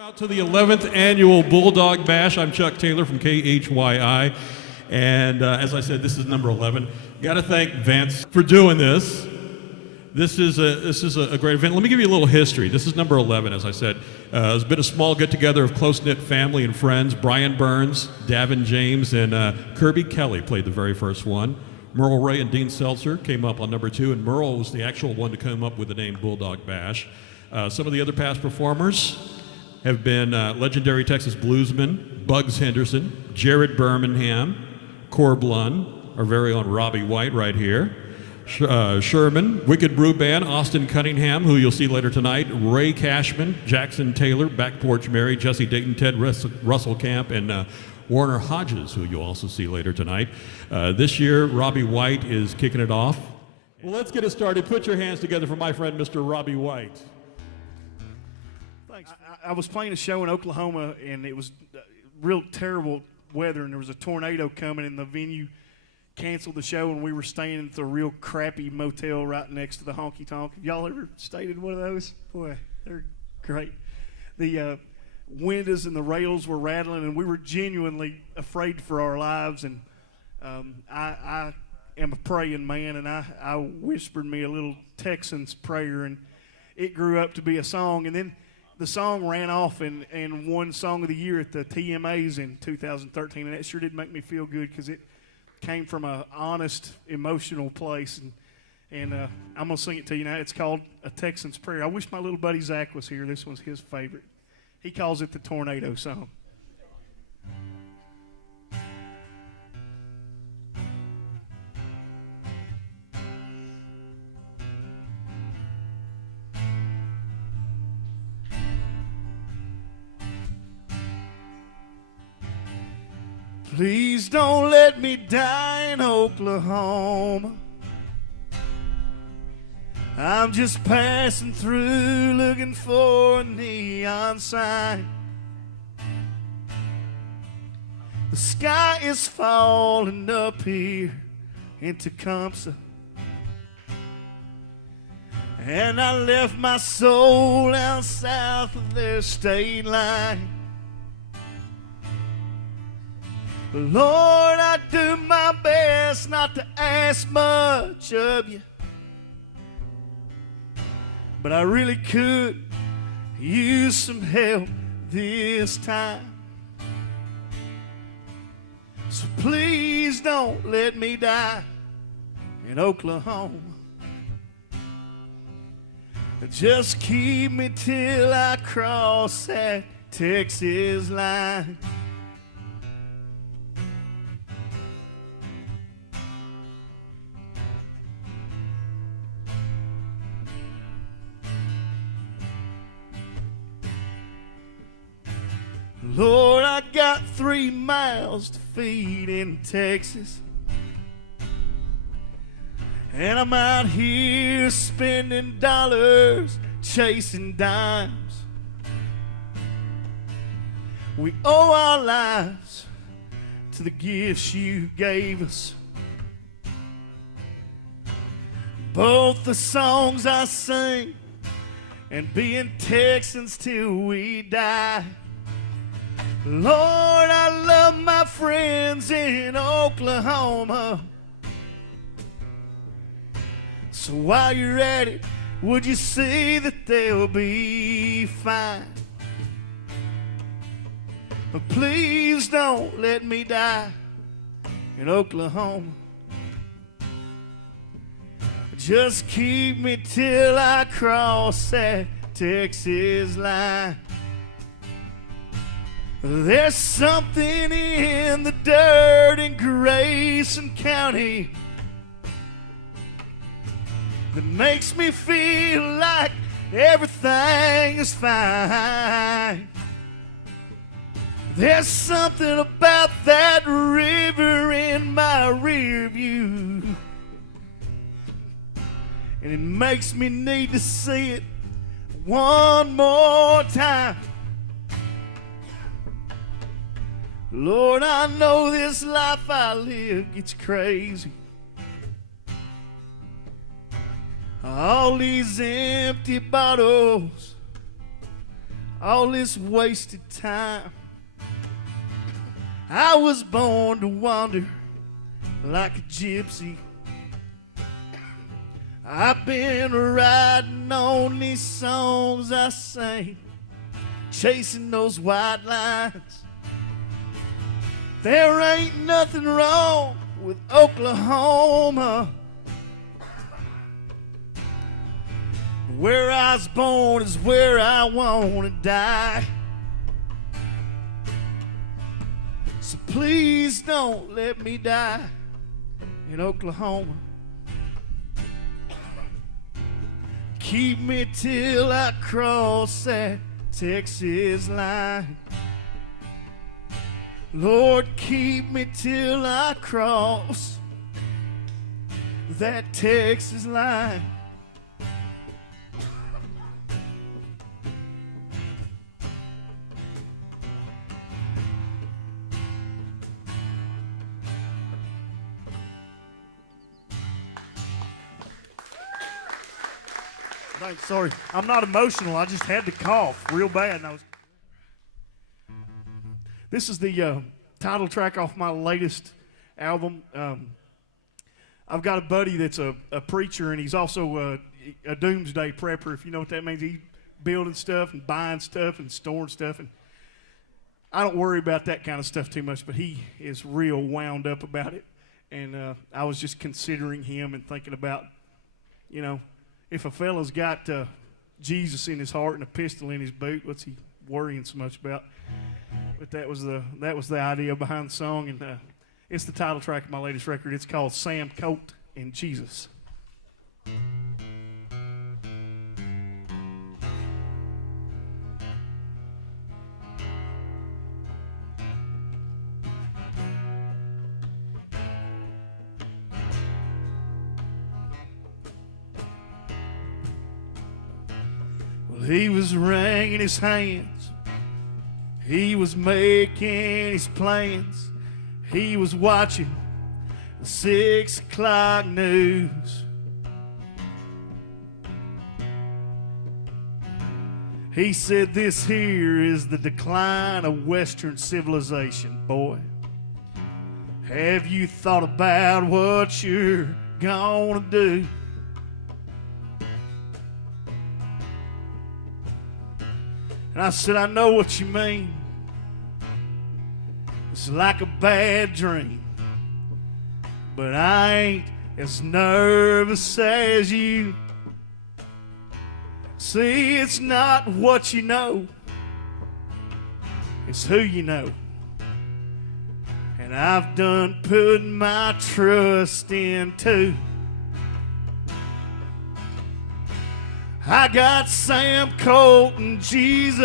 Out to the 11th annual Bulldog Bash. I'm Chuck Taylor from KHYI, and as I said, this is number 11. Got to thank Vance for doing this. This is a great event. Let me give you a little history. This is number 11, as I said. It's been a small get-together of close-knit family and friends. Brian Burns, Davin James, and Kirby Kelly played the very first one. Merle Ray and Dean Seltzer came up on number 2, and Merle was the actual one to come up with the name Bulldog Bash. Some of the other past performers have been legendary Texas bluesman Bugs Henderson, Jared Birmingham, Corb Lund, our very own Robby White right here, Sherman, Wicked Brew Band, Austin Cunningham, who you'll see later tonight, Ray Cashman, Jackson Taylor, Back Porch Mary, Jesse Dayton, Ted Russell Camp, and Warner Hodges, who you'll also see later tonight. This year, Robby White is kicking it off. Well, let's get it started. Put your hands together for my friend, Mr. Robby White. Thanks. I was playing a show in Oklahoma, and it was real terrible weather, and there was a tornado coming, and the venue canceled the show, and we were staying at the real crappy motel right next to the honky tonk. Have y'all ever stayed in one of those? Boy, they're great. The windows and the rails were rattling, and we were genuinely afraid for our lives. And I am a praying man, and I whispered me a little Texans prayer, and it grew up to be a song. And then the song ran off and won Song of the Year at the TMAs in 2013, and that sure did make me feel good because it came from an honest, emotional place. And I'm going to sing it to you now. It's called A Texans Prayer. I wish my little buddy Zach was here. This one's his favorite. He calls it the Tornado Song. Please don't let me die in Oklahoma. I'm just passing through looking for a neon sign. The sky is falling up here in Tecumseh, and I left my soul out south of their state line. Lord, I do my best not to ask much of you, but I really could use some help this time. So please don't let me die in Oklahoma. Just keep me till I cross that Texas line. Lord, I got 3 miles to feed in Texas, and I'm out here spending dollars, chasing dimes. We owe our lives to the gifts you gave us, both the songs I sing and being Texans till we die. Lord, I love my friends in Oklahoma. So while you're at it, would you see that they'll be fine? But please don't let me die in Oklahoma. Just keep me till I cross that Texas line. There's something in the dirt in Grayson County that makes me feel like everything is fine. There's something about that river in my rear view, and it makes me need to see it one more time. Lord, I know this life I live gets crazy. All these empty bottles, all this wasted time. I was born to wander like a gypsy. I've been riding on these songs I sang, chasing those white lines. There ain't nothing wrong with Oklahoma. Where I was born is where I want to die. So please don't let me die in Oklahoma. Keep me till I cross that Texas line. Lord, keep me till I cross that Texas line. Thanks, sorry. I'm not emotional. I just had to cough real bad. And This is the title track off my latest album. I've got a buddy that's a preacher, and he's also a doomsday prepper, if you know what that means. He's building stuff and buying stuff and storing stuff. And I don't worry about that kind of stuff too much, but he is real wound up about it. And I was just considering him and thinking about, you know, if a fella's got Jesus in his heart and a pistol in his boot, what's he worrying so much about? But that was the idea behind the song, and it's the title track of my latest record. It's called Sam, Colton Jesus. He was wringing his hands. He was making his plans. He was watching the 6 o'clock news. He said, this here is the decline of Western civilization, boy. Have you thought about what you're gonna do? And I said, I know what you mean. It's like a bad dream. But I ain't as nervous as you. See, it's not what you know. It's who you know. And I've done put my trust into. I got Sam, Colton Jesus.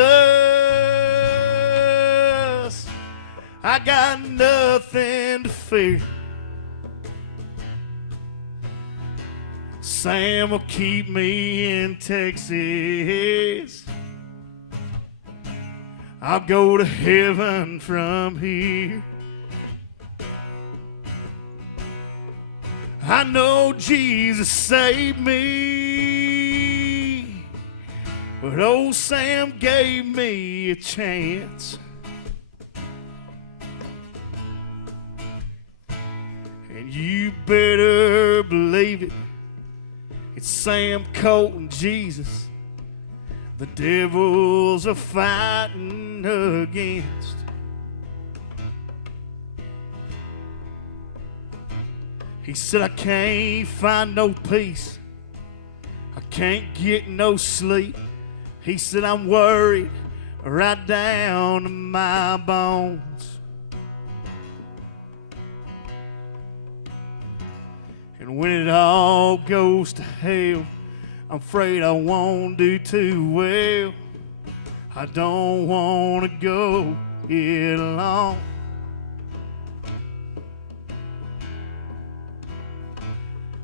I got nothing to fear. Sam will keep me in Texas. I'll go to heaven from here. I know Jesus saved me, but old Sam gave me a chance. And you better believe it, it's Sam, Colton Jesus the devils are fighting against. He said, I can't find no peace. I can't get no sleep. He said, I'm worried right down to my bones. And when it all goes to hell, I'm afraid I won't do too well. I don't want to go it alone.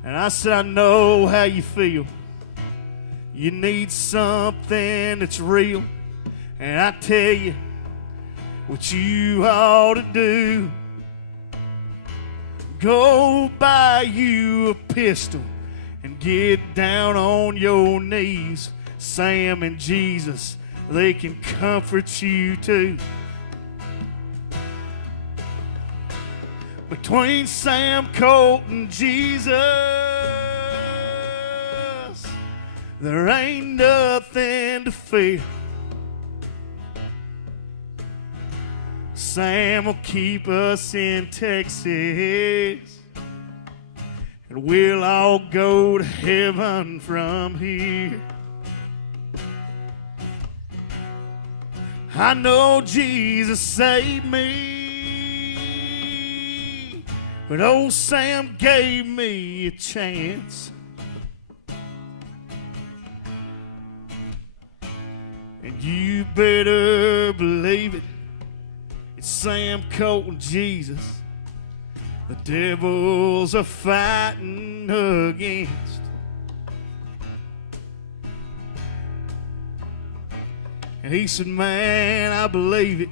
And I said, I know how you feel. You need something that's real. And I tell you what you ought to do. Go buy you a pistol and get down on your knees. Sam and Jesus, they can comfort you too. Between Sam, Colton, Jesus, there ain't nothing to fear. Sam will keep us in Texas, and we'll all go to heaven from here. I know Jesus saved me, but old Sam gave me a chance. And you better believe it, it's Sam, Colton, Jesus the devils are fighting against. And he said, man, I believe it.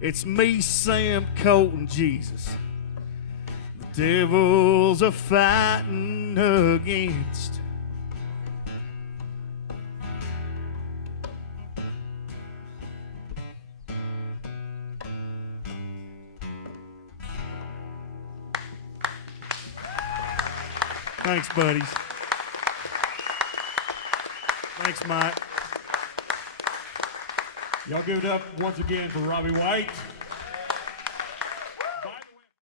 It's me, Sam, Colton, Jesus the devils are fighting against. Thanks, buddies. Thanks, Mike. Y'all give it up once again for Robby White.